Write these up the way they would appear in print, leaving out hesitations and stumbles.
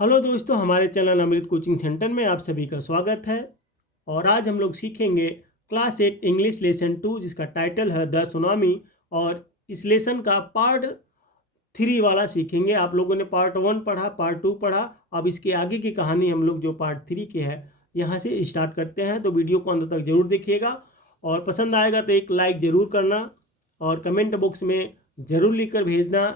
Hello दोस्तों, हमारे channel अमृत coaching centre में आप सभी का स्वागत है। और आज हम लोग सीखेंगे क्लास 8 इंग्लिश लेसन 2, जिसका टाइटल है द सुनामी। और इस लेसन का पार्ट 3 वाला सीखेंगे। आप लोगों ने पार्ट 1 पढ़ा, पार्ट 2 पढ़ा। अब इसके आगे की कहानी हम लोग जो पार्ट 3 के है यहाँ से स्टार्ट करते हैं। तो वीडियो को अंत तक जरूर देखिएगा और पसंद आएगा तो एक लाइक ज़रूर करना और कमेंट बॉक्स में ज़रूर लिखकर भेजना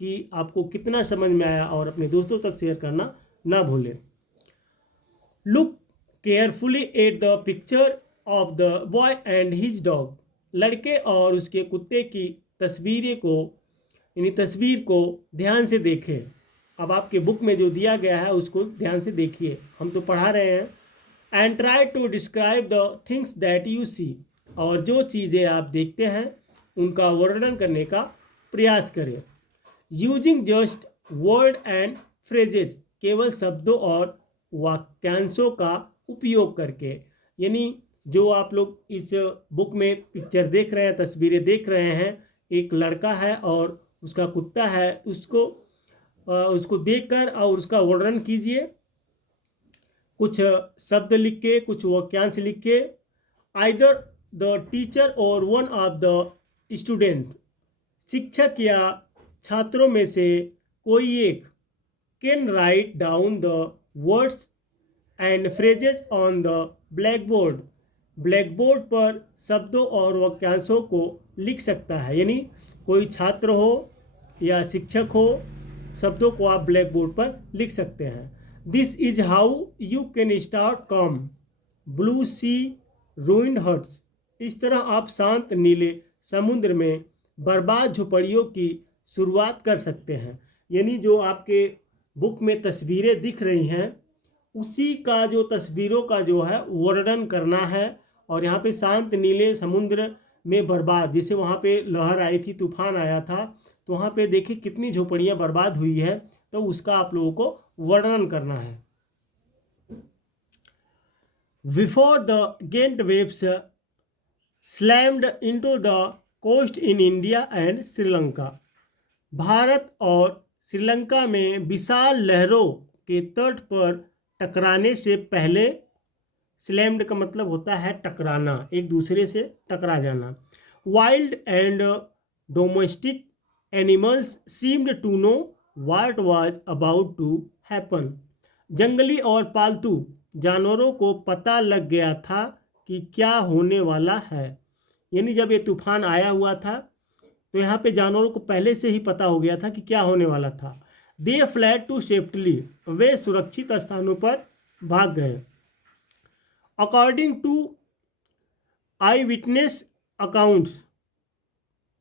कि आपको कितना समझ में आया, और अपने दोस्तों तक शेयर करना ना भूलें। Look carefully at the picture of the boy and his dog. लड़के और उसके कुत्ते की तस्वीर को ध्यान से देखें। अब आपके बुक में जो दिया गया है उसको ध्यान से देखिए, हम तो पढ़ा रहे हैं। And try to describe the things that you see. और जो चीज़ें आप देखते हैं उनका वर्णन करने का प्रयास करें। Using just word and phrases, केवल शब्दों और वाक्यांशों का उपयोग करके। यानी जो आप लोग इस बुक में पिक्चर देख रहे हैं, तस्वीरें देख रहे हैं, एक लड़का है और उसका कुत्ता है, उसको देखकर और उसका वर्णन कीजिए। कुछ शब्द लिख के, कुछ वाक्यांश लिख के। आइदर द टीचर और वन ऑफ द स्टूडेंट, शिक्षक या छात्रों में से कोई एक, can write down the words and phrases on the blackboard, blackboard पर शब्दों और वाक्यांशों को लिख सकता है। यानी कोई छात्र हो या शिक्षक हो, शब्दों को आप ब्लैकबोर्ड पर लिख सकते हैं। This is how you can start calm blue sea ruined huts. इस तरह आप शांत नीले समुद्र में बर्बाद झोपड़ियों की शुरुआत कर सकते हैं। यानी जो आपके बुक में तस्वीरें दिख रही हैं उसी का जो तस्वीरों का जो है वर्णन करना है। और यहाँ पे शांत नीले समुद्र में बर्बाद, जैसे वहाँ पे लहर आई थी, तूफान आया था, तो वहाँ पे देखिए कितनी झोपड़ियाँ बर्बाद हुई है, तो उसका आप लोगों को वर्णन करना है। Before the giant waves slammed into the coast in India and Sri Lanka. Bharat और श्रीलंका में विशाल लहरों के तट पर टकराने से पहले, स्लैम्ड का मतलब होता है टकराना, एक दूसरे से टकरा जाना। Wild and domestic animals seemed to know what was about to happen. जंगली और पालतू जानवरों को पता लग गया था कि क्या होने वाला है। यानी जब ये तूफान आया हुआ था तो यहाँ पे जानवरों को पहले से ही पता हो गया था कि क्या होने वाला था। दे फ्लैड टू सेफ्टली, वे सुरक्षित स्थानों पर भाग गए। According to eye witness accounts,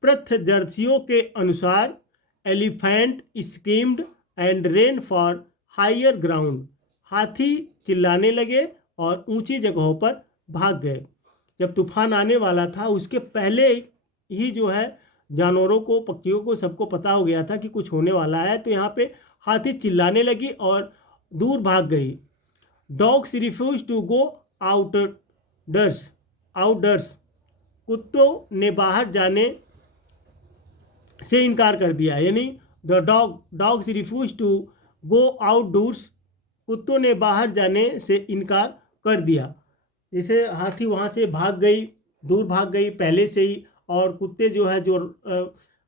प्रत्यक्षदर्शियों के अनुसार, elephant screamed and ran for higher ground. हाथी चिल्लाने लगे और ऊंची जगहों पर भाग गए। जब तूफान आने वाला था उसके पहले ही जो है जानवरों को, पक्षियों को, सबको पता हो गया था कि कुछ होने वाला है। तो यहाँ पे हाथी चिल्लाने लगी और दूर भाग गई। Dogs refuse to go outdoors, कुत्तों ने बाहर जाने से इनकार कर दिया। यानी the dogs refuse to go outdoors, कुत्तों ने बाहर जाने से इनकार कर दिया। जैसे हाथी वहाँ से भाग गई, दूर भाग गई पहले से ही, और कुत्ते जो है जो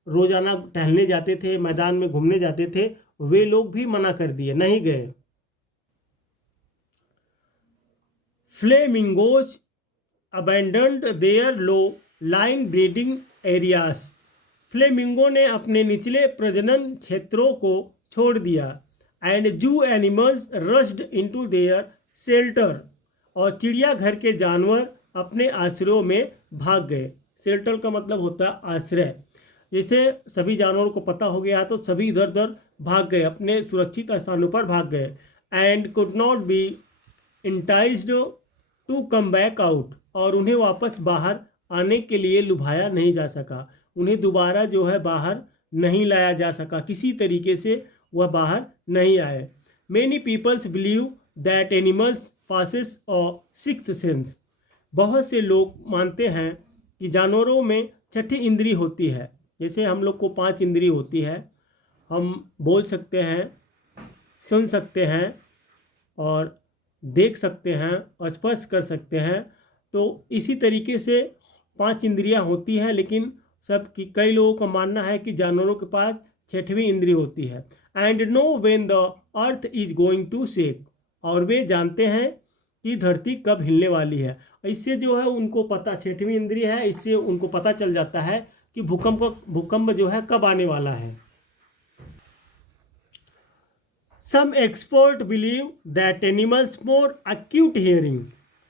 रोजाना टहलने जाते थे, मैदान में घूमने जाते थे, वे लोग भी मना कर दिए, नहीं गए। Flamingos abandoned their low line breeding areas. Flamingo ने अपने निचले प्रजनन क्षेत्रों को छोड़ दिया। एंड जू animals rushed into their shelter, और चिड़ियाघर के जानवर अपने आश्रयों में भाग गए। शेल्टर का मतलब होता है आश्रय। जैसे सभी जानवरों को पता हो गया तो सभी इधर उधर भाग गए, अपने सुरक्षित स्थानों पर भाग गए। And could not be enticed to come back out, और उन्हें वापस बाहर आने के लिए लुभाया नहीं जा सका। उन्हें दोबारा जो है बाहर नहीं लाया जा सका, किसी तरीके से वह बाहर नहीं आए। Many peoples believe that animals possess a sixth sense. बहुत से लोग मानते हैं कि जानवरों में छठी इंद्री होती है। जैसे हम लोग को 5 इंद्री होती है, हम बोल सकते हैं, सुन सकते हैं और देख सकते हैं और स्पर्श कर सकते हैं। तो इसी तरीके से 5 इंद्रियां होती हैं, लेकिन कई लोगों का मानना है कि जानवरों के पास 6वीं इंद्रिय होती है। And know when the earth is going to shake, और वे जानते हैं कि धरती कब हिलने वाली है। इससे जो है उनको पता, 6वीं इंद्रिय है, इससे उनको पता चल जाता है कि भूकंप जो है कब आने वाला है। Some expert believe that animals more acute hearing,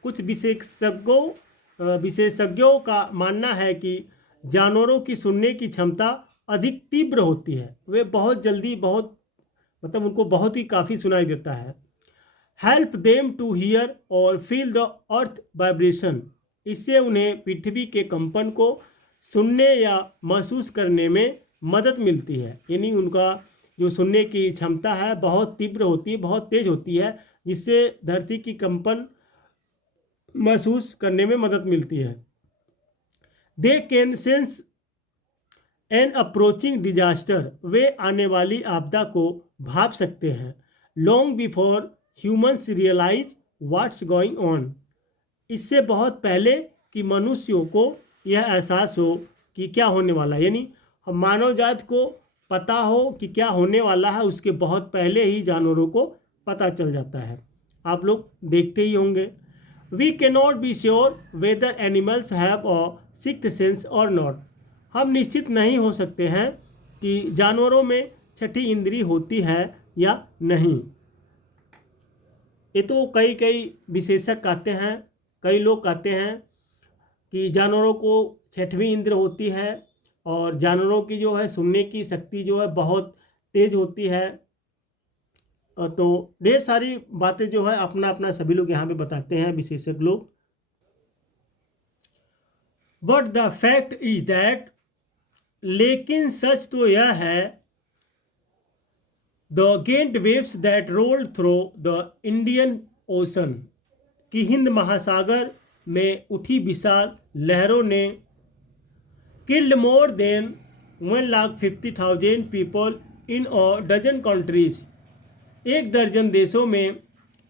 कुछ विशेषज्ञों का मानना है कि जानवरों की सुनने की क्षमता अधिक तीव्र होती है। वे बहुत जल्दी उनको बहुत ही काफ़ी सुनाई देता है। हेल्प देम टू हियर और फील द अर्थ वाइब्रेशन, इससे उन्हें पृथ्वी के कंपन को सुनने या महसूस करने में मदद मिलती है। यानी उनका जो सुनने की क्षमता है बहुत तीव्र होती है, बहुत तेज होती है, जिससे धरती की कंपन महसूस करने में मदद मिलती है। They can sense an approaching disaster, वे आने वाली आपदा को भाप सकते हैं। Long before humans realize what's going on, इससे बहुत पहले कि मनुष्यों को यह एहसास हो कि क्या होने वाला है। यानी हम मानव जात को पता हो कि क्या होने वाला है, उसके बहुत पहले ही जानवरों को पता चल जाता है। आप लोग देखते ही होंगे। We can not be sure whether animals have a sixth sense और नॉट, हम निश्चित नहीं हो सकते हैं कि जानवरों में 6ठी इंद्री होती है या नहीं। ये तो कई विशेषज्ञ कहते हैं, कई लोग कहते हैं कि जानवरों को 6वीं इंद्र होती है और जानवरों की जो है सुनने की शक्ति जो है बहुत तेज होती है। तो ढेर सारी बातें जो है अपना अपना सभी लोग यहाँ पे बताते हैं विशेषज्ञ लोग। But the fact is that, लेकिन सच तो यह है, the giant waves that rolled through the Indian Ocean, कि हिंद महासागर में उठी विशाल लहरों ने killed more than 1,50,000 people in a dozen countries, 1 दर्जन देशों में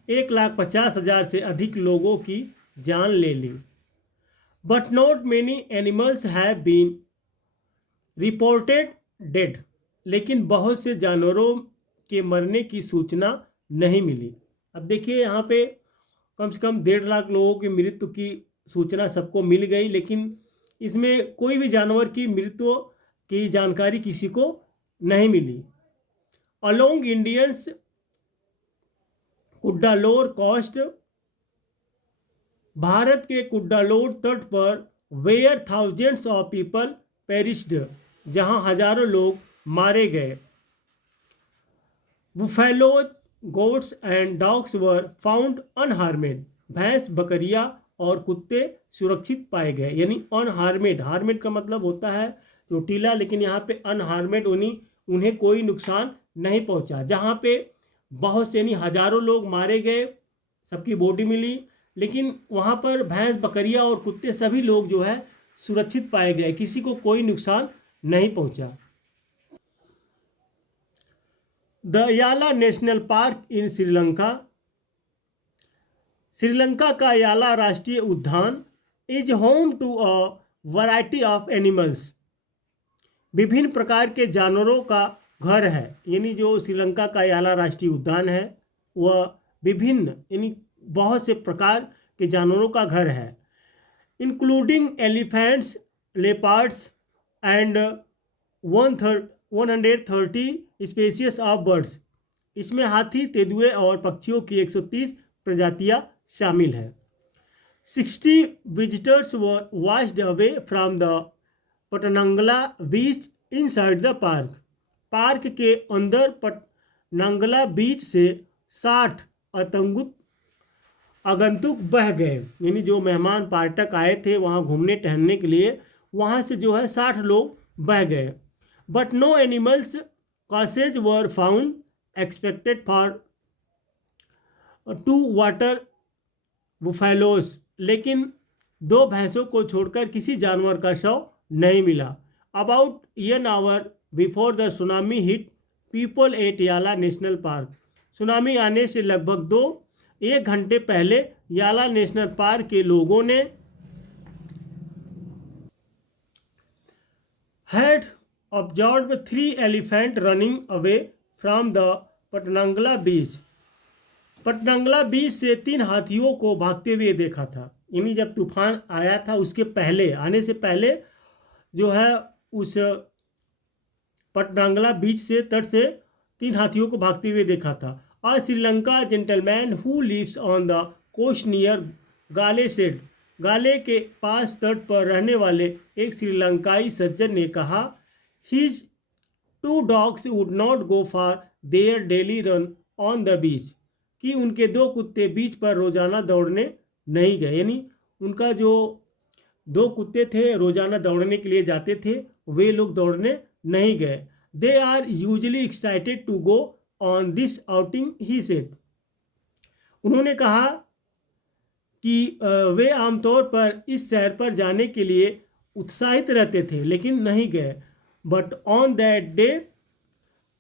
1,50,000 से अधिक लोगों की जान ले ली। But not many animals have been reported dead, लेकिन बहुत से जानवरों के मरने की सूचना नहीं मिली। अब देखिए यहाँ पे कम से कम 1.5 लाख लोगों की मृत्यु की सूचना सबको मिल गई, लेकिन इसमें कोई भी जानवर की मृत्यु की जानकारी किसी को नहीं मिली। अलोंग इंडियंस कुड्डालोर कोस्ट, भारत के कुड्डालोर तट पर where thousands of people perished, जहां हजारों लोग मारे गए। Buffaloes, goats and dogs were found unharmed, भैंस, बकरियां और कुत्ते सुरक्षित पाए गए। यानी अनहार्मेड, हार्मेड का मतलब होता है चोटीला, लेकिन यहाँ पे अनहार्मेड उन्हें कोई नुकसान नहीं पहुंचा। जहाँ पे बहुत से यानी हजारों लोग मारे गए, सबकी बॉडी मिली, लेकिन वहाँ पर भैंस, बकरियां और कुत्ते सभी लोग जो है सुरक्षित पाए गए, किसी को कोई नुकसान नहीं पहुंचा। The Yala National Park in Sri Lanka, Sri Lanka का याला राष्ट्रीय उद्यान is home to a variety of animals, विभिन्न प्रकार के जानवरों का घर है। यानी जो श्रीलंका का याला राष्ट्रीय उद्यान है वह विभिन्न यानी बहुत से प्रकार के जानवरों का घर है, including elephants, leopards and 130 species of birds. इसमें हाथी, तेंदुए और पक्षियों की 130 प्रजातियां शामिल है। 60 visitors were washed away from the Patnangala beach inside the park, park के अंदर पटनंगला बीच से 60 आगंतुक बह गए। यानी जो मेहमान पर्यटक आए थे वहाँ घूमने टहलने के लिए, वहाँ से जो है 60 लोग बह गए। But no animals carcasses were found expected for 2 water buffaloes, लेकिन 2 भैंसों को छोड़कर किसी जानवर का शव नहीं मिला। About an hour before the tsunami hit people at याला नेशनल पार्क, सुनामी आने से लगभग 1 घंटे पहले याला नेशनल पार्क के लोगों ने had observed 3 elephants running away from the पटनंगला बीच। पटनंगला बीच से 3 हाथियों को भागते हुए देखा था। यानी जब तूफान आया था उसके पहले, आने से पहले जो है उस पटनंगला बीच से तट से 3 हाथियों को भागते हुए देखा था। A Sri Lanka gentleman who lives on the coast near Galle said, Galle के पास तट पर रहने वाले एक श्रीलंकाई सज्जन ने कहा, his 2 dogs would not go for their daily run on the beach, कि उनके 2 कुत्ते बीच पर रोजाना दौड़ने नहीं गए। यानी उनका जो 2 कुत्ते थे रोजाना दौड़ने के लिए जाते थे, वे लोग दौड़ने नहीं गए। They are usually excited to go on this outing, he said. उन्होंने कहा कि वे आमतौर पर इस सैर पर जाने के लिए उत्साहित रहते थे लेकिन नहीं गए। But on that day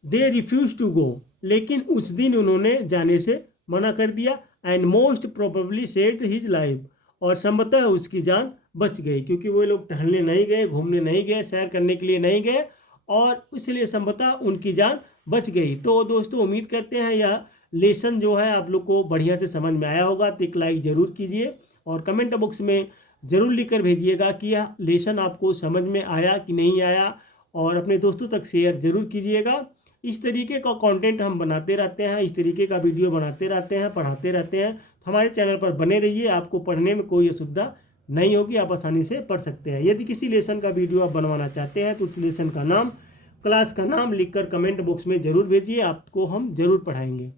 they refuse to go, लेकिन उस दिन उन्होंने जाने से मना कर दिया। And most probably saved his life, और संभवतः उसकी जान बच गई, क्योंकि वो लोग टहलने नहीं गए, घूमने नहीं गए, सैर करने के लिए नहीं गए, और इसलिए संभवतः उनकी जान बच गई। तो दोस्तों उम्मीद करते हैं यह लेसन जो है आप लोग को बढ़िया से समझ में आया होगा। तो एक लाइक ज़रूर कीजिए और कमेंट बॉक्स में ज़रूर लिख कर भेजिएगा कि यह लेसन आपको समझ में आया कि नहीं आया, और अपने दोस्तों तक शेयर ज़रूर कीजिएगा। इस तरीके का कंटेंट हम बनाते रहते हैं, इस तरीके का वीडियो बनाते रहते हैं, पढ़ाते रहते हैं। तो हमारे चैनल पर बने रहिए, आपको पढ़ने में कोई असुविधा नहीं होगी, आप आसानी से पढ़ सकते हैं। यदि किसी लेसन का वीडियो आप बनवाना चाहते हैं तो उस लेसन का नाम, क्लास का नाम लिखकर कमेंट बॉक्स में ज़रूर भेजिए, आपको हम ज़रूर पढ़ाएंगे।